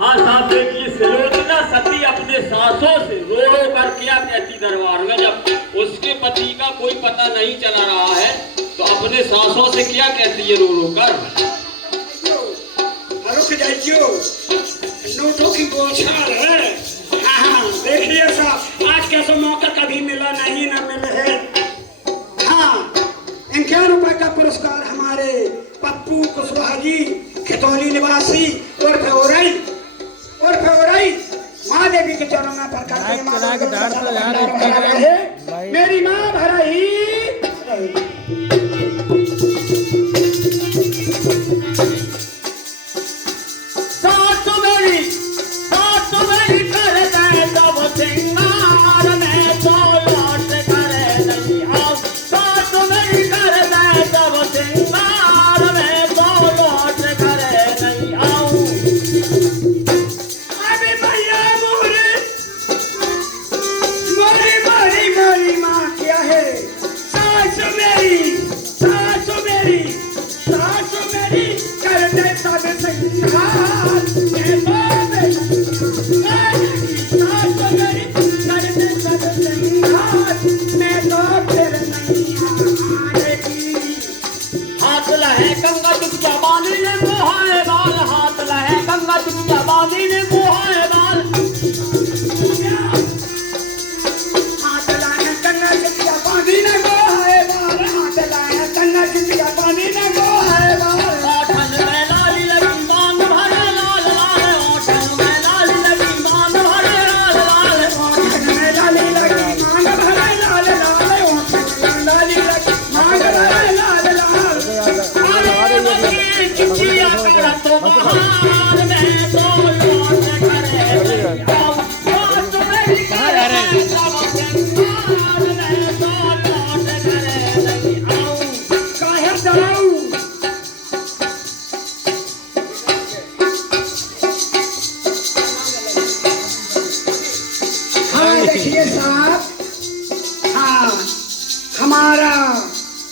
हाँ साहब देखिए, सुलोचना सती अपने सासों से रो रो कर क्या कहती दरबार में, जब उसके पति का कोई पता नहीं चला रहा है तो अपने सासों से क्या कहती है रो रो कर। रुक जाइयो, नोटों की बौछार है। हाँ देखिए साहब, आज कैसा मौका कभी मिला नहीं ना मिले है। हाँ, 51 रुपए का पुरस्कार हमारे पप्पू कुशवाहा जी, खितौली निवासी और फेवराई माँ देवी के चरणों पर करते हैं। मेरी माँ भराई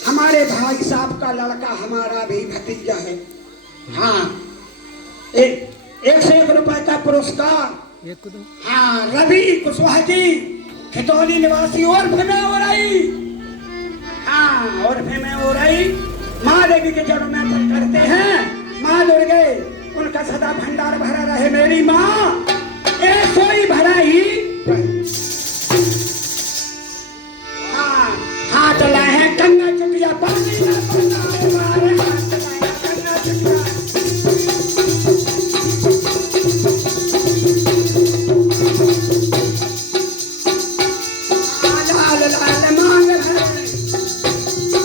हमारे भाई साहब का लड़का हमारा भी भतीजा है। हाँ, 101 रुपए का पुरस्कार। हाँ, रवि कुशवाहा जी, खितौली निवासी और में हो रही। हाँ, और में हो रही माँ देवी के चरणों में अर्पण करते हैं। माँ दुर्गे उनका सदा भंडार भरा रहे। मेरी माँ ऐसो ही भरा ही। हाँ, हाथ लाए हैं गंगा चुटिया पानी ना पड़ता है मारे, हाथ लाए हैं गंगा चुटिया। लाल लाल मांग है,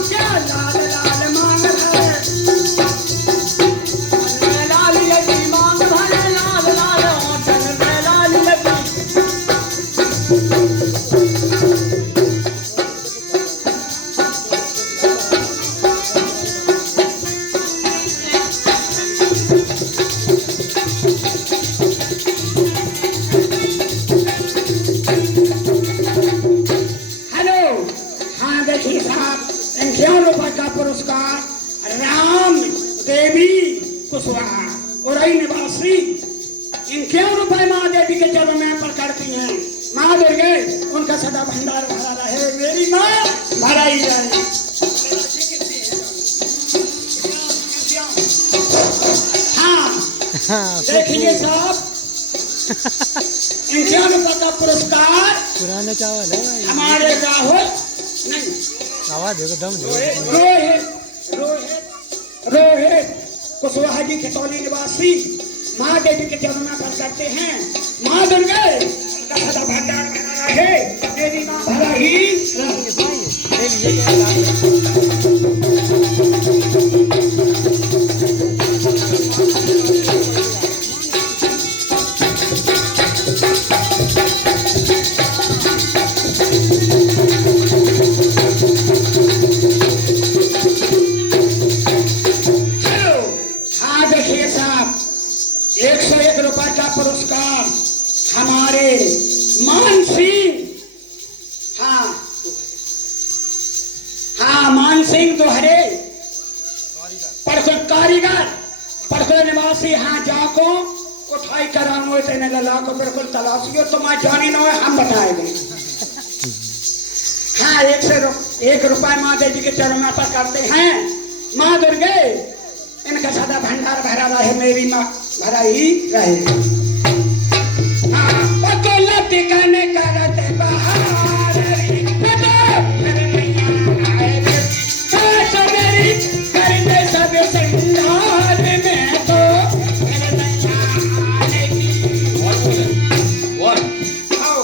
क्या लाल लाल मांग है, लाल लगी मांग भरे, लाल लाल ओठन में लाल लगी। पुरस्कार राम देवी कुशवाहा और निवासी 51 रुपए माँ देवी के चरणों में अर्पण करती हैं। माँ दुर्गे उनका सदा भंडार भरा रहे। मेरी माँ भरा ही जाए। हाँ देखिए साहब, 51 रुपए का पुरस्कार पुराने चावल है हमारे राहुल नहीं आवाज दम रोहित कुशवाहा जी, खितौली निवासी, माँ देवी के चरणों में अर्पण करते हैं। माँ दुर्गे उनका सदा भंडार बना रहे। मेरी माँ भला ही पुरस्कार हमारे मान सिंह, हाँ मान सिंह दोहरे कारीगर परसों निवासी, हाँ जाको कोठाई कराऊंगे तेने लला को बिल्कुल तलाशियो तुम्हारे जानी ना है हम बताएंगे। हाँ 1 रुपए माँ देवी के चरणों पर करते हैं। माँ दुर्गे इनका सदा भंडार भरा रहे, मेरी माँ भरा ही रहे। हाँ टिकाने करते बाहर मेरे मैया आए मेरी करने सब सिंगार में तो मेरे मैया आने की। और आओ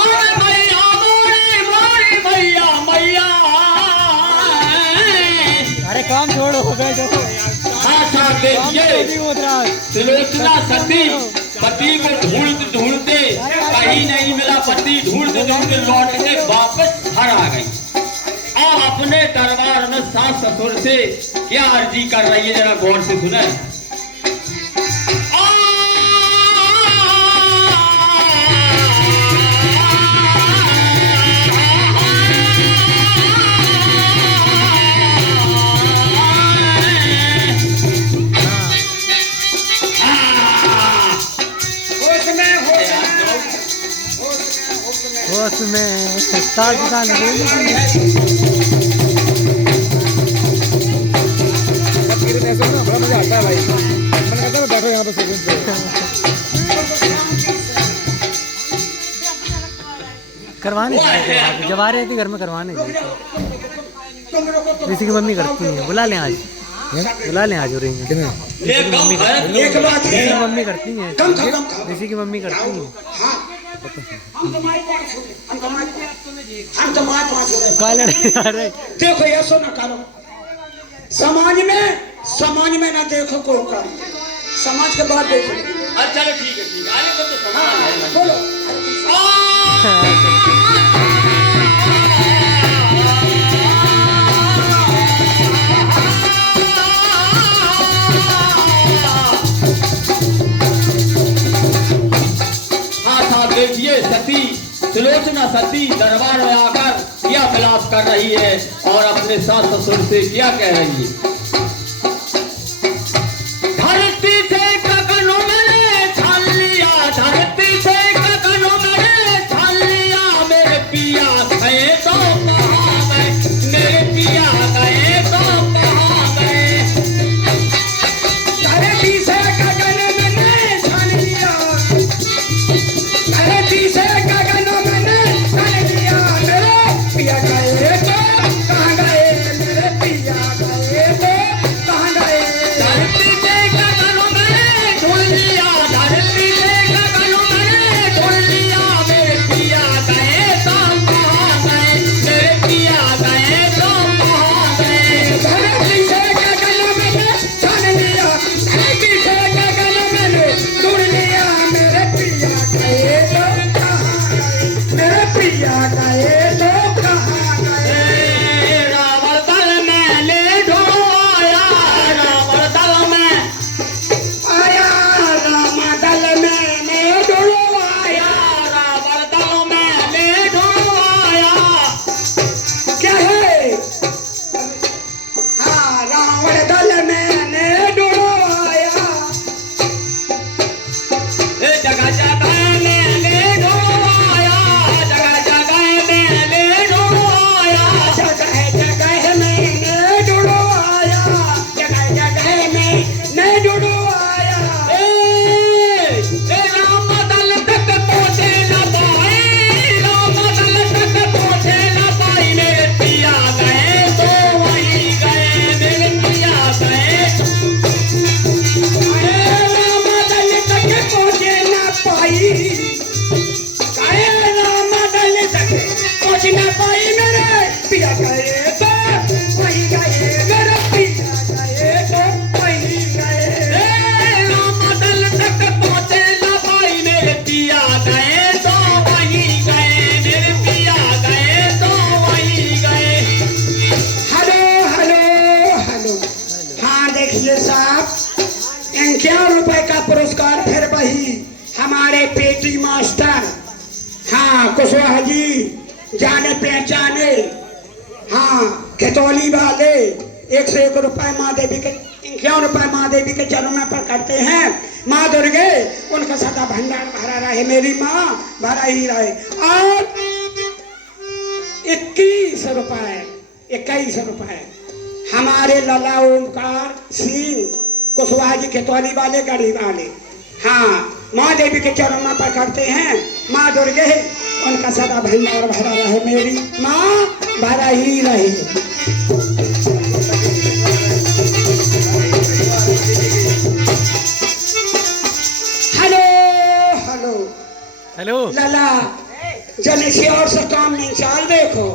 अरे मैया मोरी मैया मैया। अरे काम छोड़ो बैठो। हाँ देखिए सुलोचना सती पति को ढूंढते ढूंढते कहीं नहीं मिला, पति ढूंढते ढूंढते लौट के वापस घर आ गई और अपने दरबार में सास ससुर से क्या अर्जी कर रही है जरा गौर से सुने। उसमें ताज का बड़ा मजा आता है भाई। मैंने कहता है बैठो यहाँ पे सेकंड पे। करवाने जब आ रहे थे घर में करवाने किसी की मम्मी करती है। बुला लें आज, बुला लें आज हो रही है। एक बात है, मम्मी करती हैं, किसी की मम्मी करती हैं। हम तुम्हारे पास देखो ये सुनो करो। समाज में ना देखो कोई काम, समाज के बाद देखो। अच्छा चलो ठीक है आगे तो हाँ, बोलो देखिए सती सुलोचना सती दरबार में आकर क्या विलाप कर रही है और अपने सास ससुर से क्या कह रही है। धरती से गगनों में छान लिया, धरती से गगनों में छान लिया, मेरे पिया गए तो कहाँ गए, मेरे पिया गए तो कहाँ गए। धरती से गगन में छान लिया, धरती से गगन में छान लिया, मेरे पिया गए तो कहाँ गए, मेरे पिया गए तो कहाँ गए। धरती से गगनों में ढूंढ लिया, धरती से गगनों में ढूंढ लिया, मेरे पिया गए तो कहाँ गए, मेरे पिया गए तो कहाँ गए। धरती से गगन में छान लिया, धरती से गगन में ढूंढ लिया, मेरे पिया गए तो कहाँ गए, मेरे पिया गए तो कहाँ गए। रावण दल में ले ढोया, रावण दल में आया राम दल में ने डुलवाया, रावण दल में ले ढोया। क्या है हाँ रावण दल में ने डुलवाया, जगह जगह में ले ढोया, जगह जगह में ले ढोया। जगह जगह में ने डुलवाया, जगह जगह में ने डुलवाया। राम दल तक पहुँचे न पाए, राम दल तक पहुँचे न पाए, मेरे पिया गए तो वहीं गए, मेरे पिया गए। अरे राम दल तक पहुँचे न पाई, अरे राम दल तक पहुँच न पाई, मेरे पिया गए तो वहीं गए, मेरे पिया गए तो वहीं गए। राम दल तक पहुँचे न पाए, मेरे पिया गए तो वहीं गए, मेरे पिया गए तो वहीं गए। हेलो हेलो हेलो हाँ देखिए साहब, 51 रुपए का पुरस्कार फिर वही हमारे पेटी मास्टर हाँ कुशवाहा जी जाने पहचाने हाँ खतौली वाले 101 रुपए माँ देवी के 51 रुपए माँ देवी के चरणों में पर करते हैं। माँ दुर्गे उनका सदा भंडार भरा रहे, मेरी माँ भरा ही रहे। और 21 रुपए हमारे लला ओमकार सिंह कुशवाहा जी खेतवाली वाले गढ़ी वाले, हाँ, माँ देवी के चरणों में पर करते हैं। माँ दुर्गे उनका सदा भंडार भरा रहे, मेरी माँ भरा ही रहे। हेलो हेलो हेलो लला जनिसी और से काम नहीं चाल देखो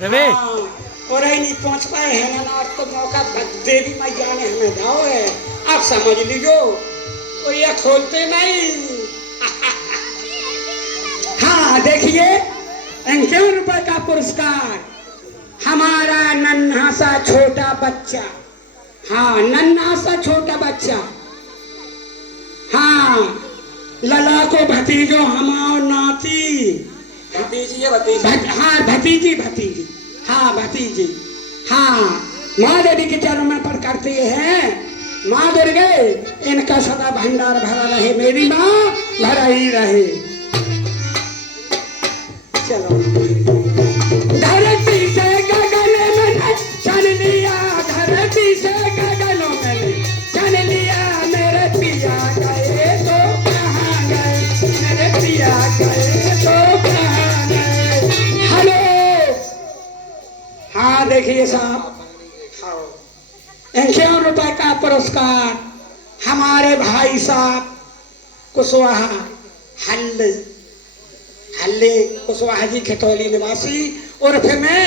रवि हाँ, और ही नहीं पहुंच पाए हैं ना, आज तो मौका देवी मैया ने हमें दाव है, आप समझ लीजिए। और ये खोलते नहीं। हाँ देखिए 51 रुपए का पुरस्कार हमारा नन्हा सा छोटा बच्चा, हाँ नन्हा सा छोटा बच्चा, हाँ लला को भतीजो हमार नाती, भतीजी है भतीजी। हाँ भतीजी भतीजी, हाँ भतीजी, हाँ माँ देवी के चरणों में पर करते हैं। माँ दुर्गे इनका सदा भंडार भरा रहे, मेरी माँ भरा ही रहे। चलो धरती से गगन में चल लिया, धरती से गगन में चल लिया, मेरे पिया गए तो कहाँ गए, मेरे पिया गए तो कहाँ गए। हेलो हाँ देखिए साहब, 51 रुपए का पुरस्कार हमारे भाई साहब कुशवाहा हल्ले कुशवाहा जी खेतौली निवासी उर्फ में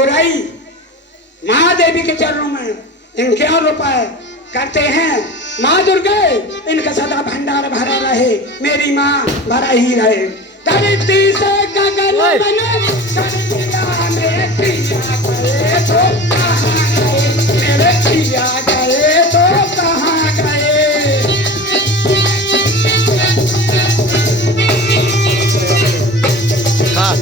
उरई, माँ देवी के चरणों में 51 रुपए करते हैं। माँ दुर्गे इनका सदा भंडार भरा रहे, मेरी माँ भरा ही रहे। धरती से गगन बने चल लिया, मेरे पिया गए तो कहाँ गए, मेरे पिया गए तो कहाँ गए। हाँ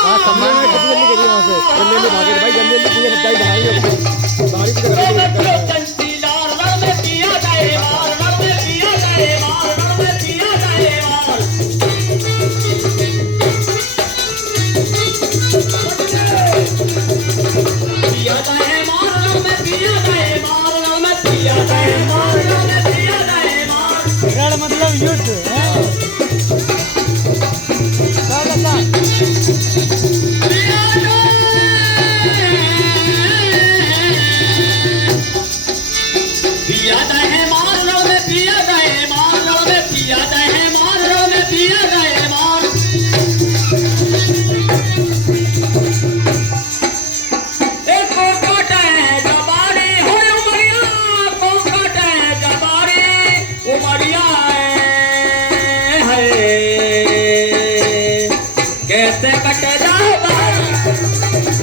हाँ सम्मान मतलब युद्ध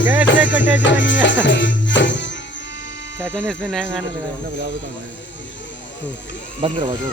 कैसे कटे जवानिया। चाचा ने इसमें नया गाना लगाया, बंद करवा दो।